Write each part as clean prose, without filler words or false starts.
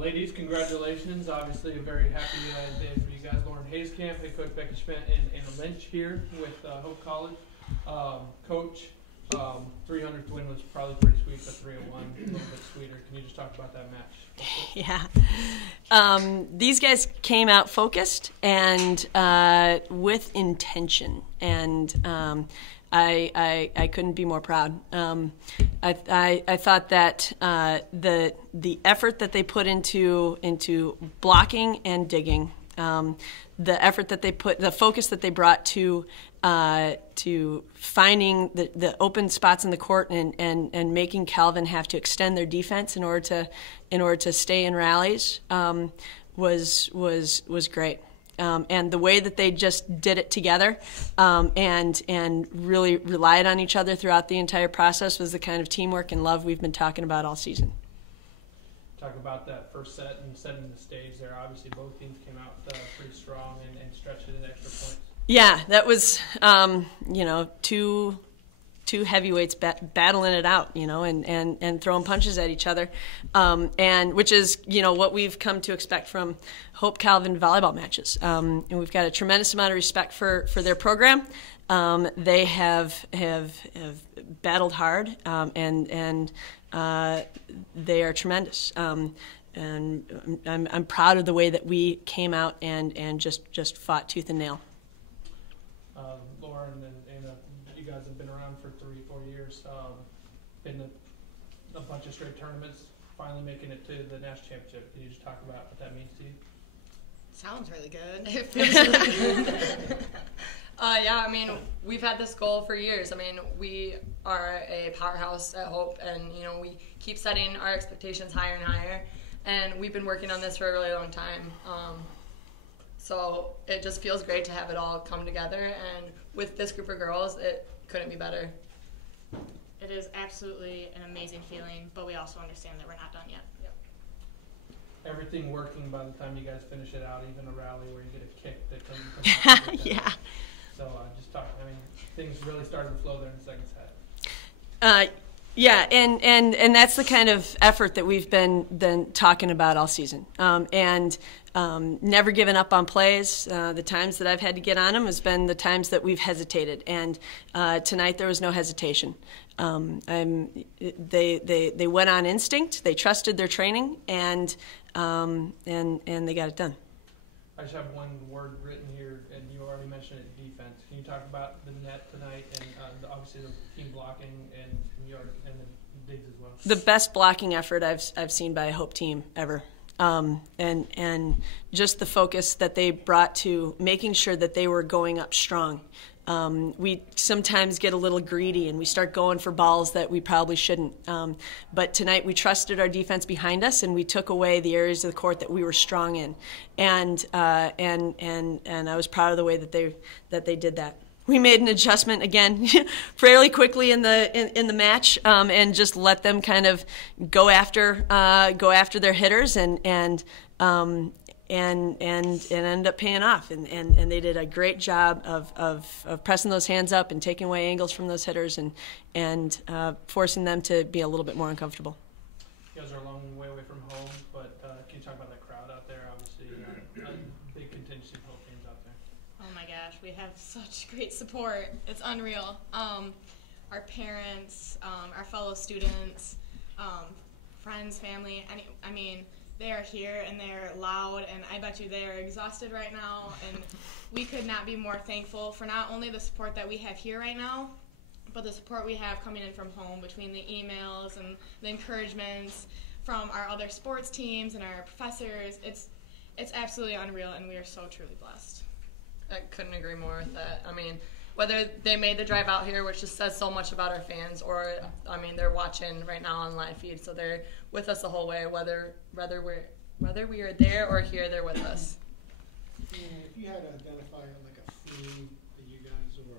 Ladies, congratulations. Obviously a very happy day for you guys. Lauren Hayescamp, head coach Becky Schmidt, and Anna Lynch here with Hope College. Coach, 300th win was probably pretty sweet, but 301 a little bit sweeter. Can you just talk about that match? Yeah. These guys came out focused and with intention, and I couldn't be more proud. I thought that the effort that they put into blocking and digging, the effort that they put, the focus that they brought to finding the open spots in the court and making Calvin have to extend their defense in order to stay in rallies was great. And the way that they just did it together and really relied on each other throughout the entire process was the kind of teamwork and love we've been talking about all season. Talk about that first set and setting the stage there. Obviously, both teams came out pretty strong and stretched it into extra points. Yeah, that was, two heavyweights battling it out, and throwing punches at each other, and which is, what we've come to expect from Hope Calvin volleyball matches. And we've got a tremendous amount of respect for their program. They have battled hard, and they are tremendous. And I'm proud of the way that we came out and just fought tooth and nail. Lauren and you guys have been around for 3-4 years, been a bunch of straight tournaments, finally making it to the national championship. Can you just talk about what that means to you? Sounds really good. It feels really good. Yeah, I mean, we've had this goal for years. I mean, we are a powerhouse at Hope, and, we keep setting our expectations higher and higher, and we've been working on this for a really long time. So it just feels great to have it all come together, and with this group of girls, it couldn't be better. It is absolutely an amazing feeling, but we also understand that we're not done yet. Yep. Everything working by the time you guys finish it out, even a rally where you get a kick that comes Yeah. So just talk, things really started to flow there in the second set. Yeah, and that's the kind of effort that we've been talking about all season. And never given up on plays. The times that I've had to get on them has been the times that we've hesitated. And tonight there was no hesitation. They went on instinct. They trusted their training, and they got it done. I just have one word written here, and you already mentioned it, defense. Can you talk about the net tonight and obviously the team blocking and the digs as well? The best blocking effort I've seen by a Hope team ever. And just the focus that they brought to making sure that they were going up strong. We sometimes get a little greedy and we start going for balls that we probably shouldn't. But tonight we trusted our defense behind us, and we took away the areas of the court that we were strong in. And I was proud of the way that they did that. We made an adjustment again fairly quickly in the match, and just let them kind of go after their hitters and end up paying off. And they did a great job of pressing those hands up and taking away angles from those hitters and forcing them to be a little bit more uncomfortable. You guys are a long way away from home, but can you talk about that crowd out there? Obviously, a big contingency of Hope fans out there. Oh my gosh, we have such great support. It's unreal. Our parents, our fellow students, friends, family, they are here and they're loud, and I bet you they are exhausted right now, and we could not be more thankful for not only the support that we have here right now, but the support we have coming in from home between the emails and the encouragements from our other sports teams and our professors. It's absolutely unreal, and we are so truly blessed. I couldn't agree more with that. Whether they made the drive out here, which just says so much about our fans, or they're watching right now on live feed, so they're with us the whole way. Whether we are there or here, they're with us. Yeah, if you had to identify like a theme that you guys, or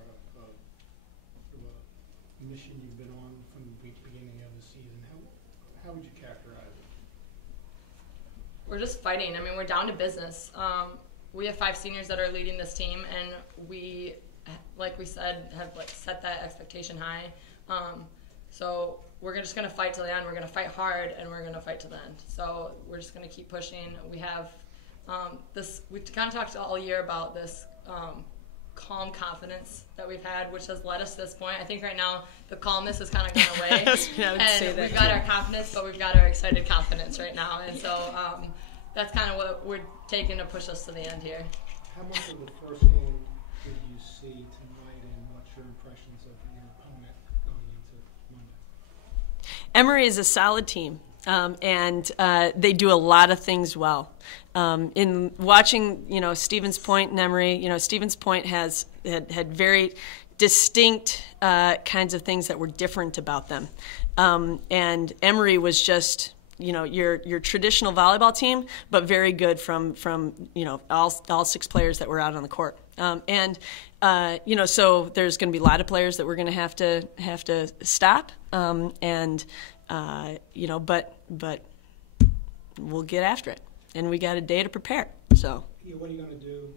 a mission you've been on from the beginning of the season, how would you characterize it? We're just fighting. We're down to business. We have 5 seniors that are leading this team, and we, like we said, have set that expectation high. So we're just going to fight to the end. We're going to fight hard, and we're going to fight to the end. So we're just going to keep pushing. We have we've kind of talked all year about this calm confidence that we've had, which has led us to this point. I think right now the calmness has kind of gone away. And we've got our confidence, but we've got our excited confidence right now. And so that's kind of what we're taking to push us to the end here. How much of the first game did you see tonight, and what's your impressions of your opponent going into Monday? Emory is a solid team, and they do a lot of things well. In watching, Stevens Point and Emory, Stevens Point had very distinct kinds of things that were different about them, and Emory was just your traditional volleyball team, but very good from all 6 players that were out on the court, and so there's going to be a lot of players that we're going to have to stop, but we'll get after it. And we got a day to prepare. So. Yeah, what are you going to do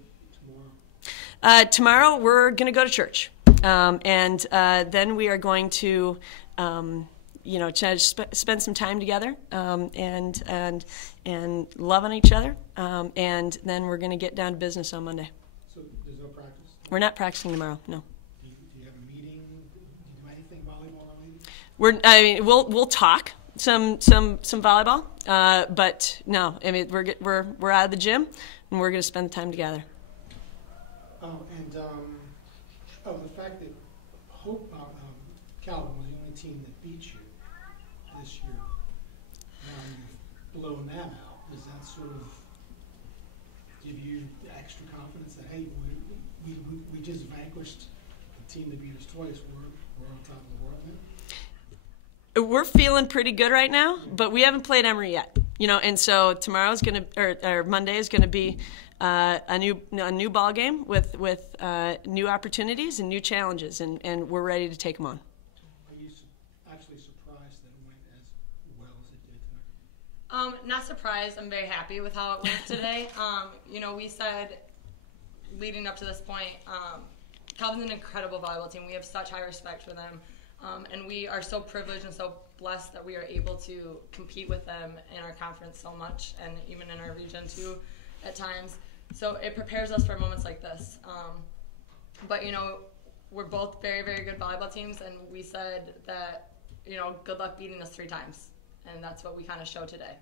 tomorrow? Tomorrow we're going to go to church, and then we are going to, try to spend some time together, and love on each other, and then we're going to get down to business on Monday. So there's no practice? We're not practicing tomorrow. No. Do you have a meeting? Do you do anything volleyball related? We'll talk some volleyball, but no. I mean, we're out of the gym, and we're going to spend the time together. The fact that Calvin was the only team that beat you this year. Now you've blown them out. Does that sort of give you extra confidence that, hey, we just vanquished the team that beat us twice. We're on top of the world now? We're feeling pretty good right now, but we haven't played Emory yet, and so tomorrow's going to, or Monday is going to be a new ball game with new opportunities and new challenges, and we're ready to take them on. Are you actually surprised that it went as well as it did tonight? Not surprised. I'm very happy with how it went today. We said leading up to this point, Calvin's an incredible volleyball team. We have such high respect for them. And we are so privileged and so blessed that we are able to compete with them in our conference so much, and even in our region too at times. So it prepares us for moments like this. But we're both very, very good volleyball teams, and we said that, good luck beating us 3 times. And that's what we kind of show today.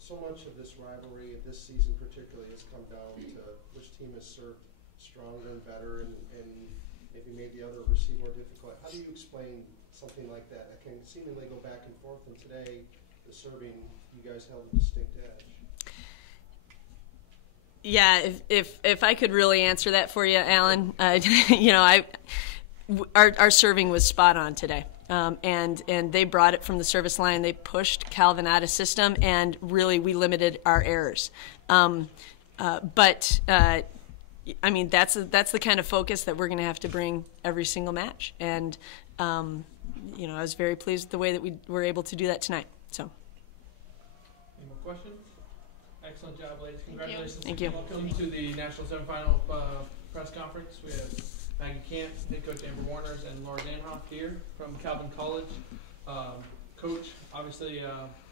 So much of this rivalry, this season particularly, has come down to which team has served stronger and better, and maybe made the other receive more difficult. How do you explain something like that? That can seemingly go back and forth, and today, the serving, you guys held a distinct edge. Yeah, if I could really answer that for you, Alan, our serving was spot on today, and they brought it from the service line. They pushed Calvin out of system, and really we limited our errors. That's the kind of focus that we're going to have to bring every single match, and I was very pleased with the way that we were able to do that tonight. So. Any more questions? Excellent job, ladies. Congratulations. Thank you. Welcome to the national semifinal press conference. We have Maggie Camp, head coach Amber Warners, and Laura Danhoff here from Calvin College. Coach, obviously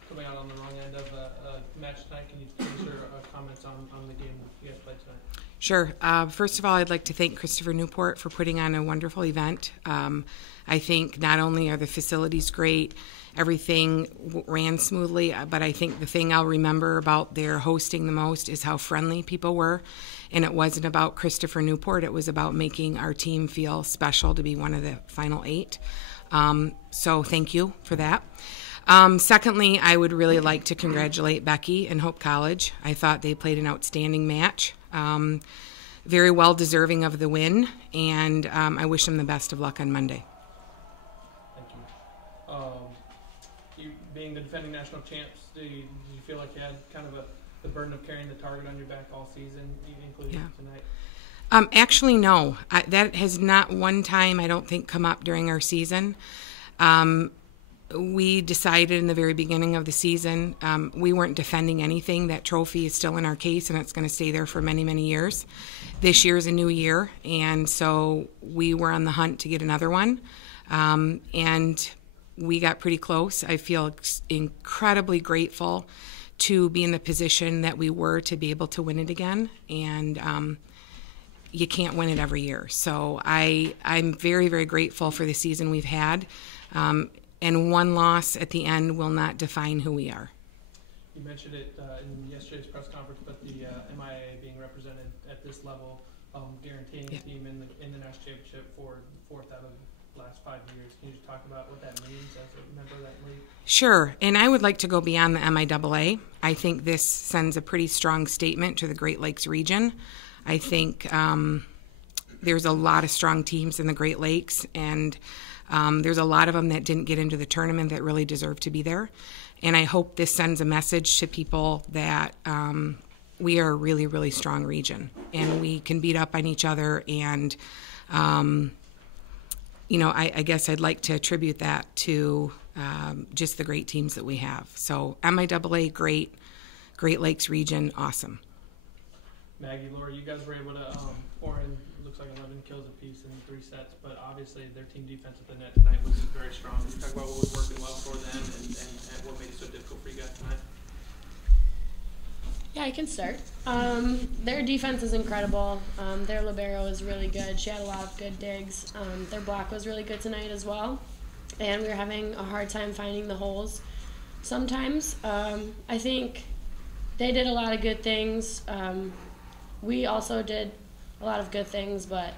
coming out on the wrong end of a match tonight. Can you give us your comments on the game you guys played tonight? Sure. First of all, I'd like to thank Christopher Newport for putting on a wonderful event. I think not only are the facilities great, everything ran smoothly, but I think the thing I'll remember about their hosting the most is how friendly people were. And it wasn't about Christopher Newport. It was about making our team feel special to be one of the final 8. So thank you for that. Secondly, I would really like to congratulate Becky and Hope College. I thought they played an outstanding match. Very well deserving of the win, and I wish them the best of luck on Monday. Thank you. You being the defending national champs, do you feel like you had kind of the burden of carrying the target on your back all season, including tonight? Actually, no. That has not one time, I don't think, come up during our season. We decided in the very beginning of the season we weren't defending anything. That trophy is still in our case, and it's going to stay there for many, many years. This year is a new year, and so we were on the hunt to get another one. And we got pretty close. I feel incredibly grateful to be in the position that we were to be able to win it again. And you can't win it every year. So I'm very, very grateful for the season we've had. And one loss at the end will not define who we are. You mentioned it in yesterday's press conference, but the MIAA being represented at this level, guaranteeing the team in the national championship for the fourth out of the last 5 years. Can you just talk about what that means as a member of that league? Sure, and I would like to go beyond the MIAA. I think this sends a pretty strong statement to the Great Lakes region. I think there's a lot of strong teams in the Great Lakes, and there's a lot of them that didn't get into the tournament that really deserve to be there. And I hope this sends a message to people that we are a really, really strong region, and we can beat up on each other. And, I guess I'd like to attribute that to just the great teams that we have. So MIAA, great. Great Lakes region, awesome. Maggie, Laura, you guys were able to pour in, looks like 11 kills apiece in 3 sets, but obviously their team defense at the net tonight was very strong. Can you talk about what was working well for them and what made it so difficult for you guys tonight? Yeah, I can start. Their defense is incredible. Their libero is really good. She had a lot of good digs. Their block was really good tonight as well. And we were having a hard time finding the holes sometimes. I think they did a lot of good things. We also did a lot of good things, but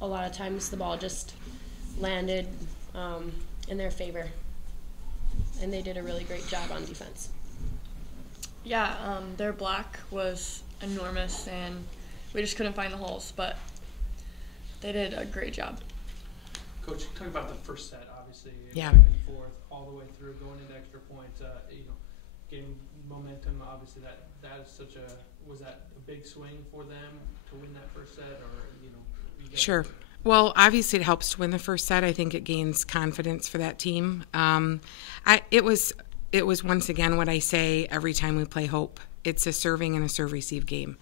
a lot of times the ball just landed in their favor. And they did a really great job on defense. Yeah, their block was enormous, and we just couldn't find the holes, but they did a great job. Coach, talk about the first set, obviously, yeah. Back and forth, all the way through, going into extra points, getting momentum. Obviously, that is such was that a big swing for them to win that first set, or you guys? Sure. Well, obviously, it helps to win the first set. I think it gains confidence for that team. It was once again what I say every time we play Hope. It's a serving and a serve-receive game.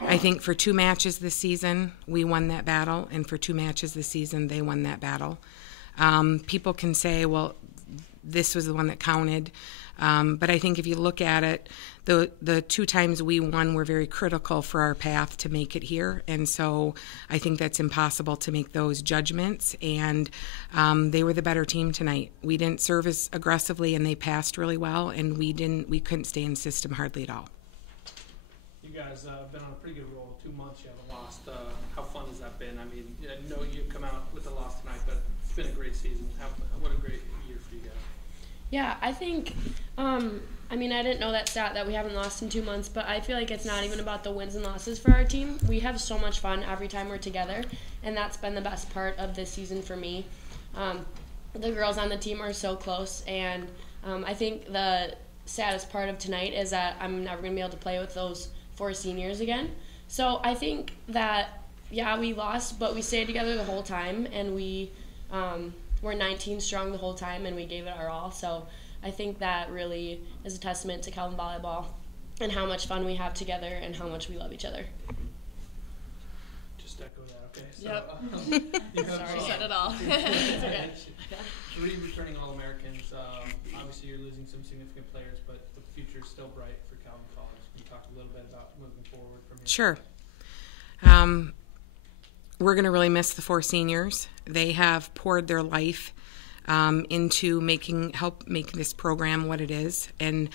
I think for 2 matches this season, we won that battle, and for 2 matches this season, they won that battle. People can say, well, this was the one that counted. But I think if you look at it, the 2 times we won were very critical for our path to make it here. And so I think that's impossible to make those judgments. And they were the better team tonight. We didn't serve as aggressively, and they passed really well, and we couldn't stay in system hardly at all. You guys have been on a pretty good roll. 2 months you haven't lost. How fun has that been? I mean, I know you come out with a loss tonight, but it's been a great season. What a great year for you guys. Yeah, I think, I didn't know that stat that we haven't lost in 2 months, but I feel like it's not even about the wins and losses for our team. We have so much fun every time we're together, and that's been the best part of this season for me. The girls on the team are so close, and I think the saddest part of tonight is that I'm never going to be able to play with those 4 seniors again. So I think that, yeah, we lost, but we stayed together the whole time, and we're 19 strong the whole time, and we gave it our all. So I think that really is a testament to Calvin Volleyball and how much fun we have together and how much we love each other. Just echo that, okay? So, Yep. Sorry, said it all. It's okay. 3 returning All-Americans. Obviously, you're losing some significant players, but the future is still bright for Calvin College. Can you talk a little bit about moving forward from here? Sure. We're going to really miss the 4 seniors. They have poured their life into help make this program what it is, and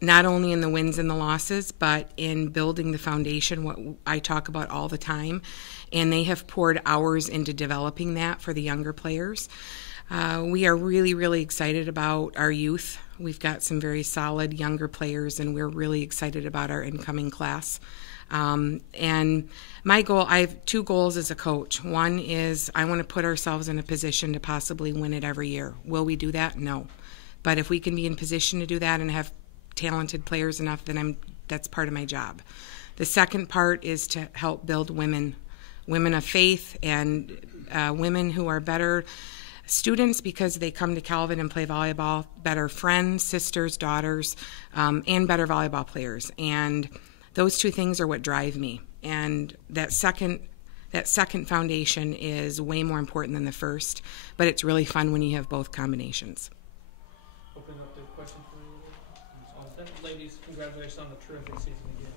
not only in the wins and the losses, but in building the foundation, what I talk about all the time. And they have poured hours into developing that for the younger players. We are really, really excited about our youth. We've got some very solid younger players, and we're really excited about our incoming class. And my goal, I have 2 goals as a coach. One is I want to put ourselves in a position to possibly win it every year. Will we do that? No. But if we can be in position to do that and have talented players enough, then that's part of my job. The second part is to help build women of faith, and women who are better students because they come to Calvin and play volleyball, better friends, sisters, daughters, and better volleyball players. And those 2 things are what drive me. And that second that second foundation is way more important than the first, but it's really fun when you have both combinations. Open up the question for you. Ladies, congratulations on the terrific season again.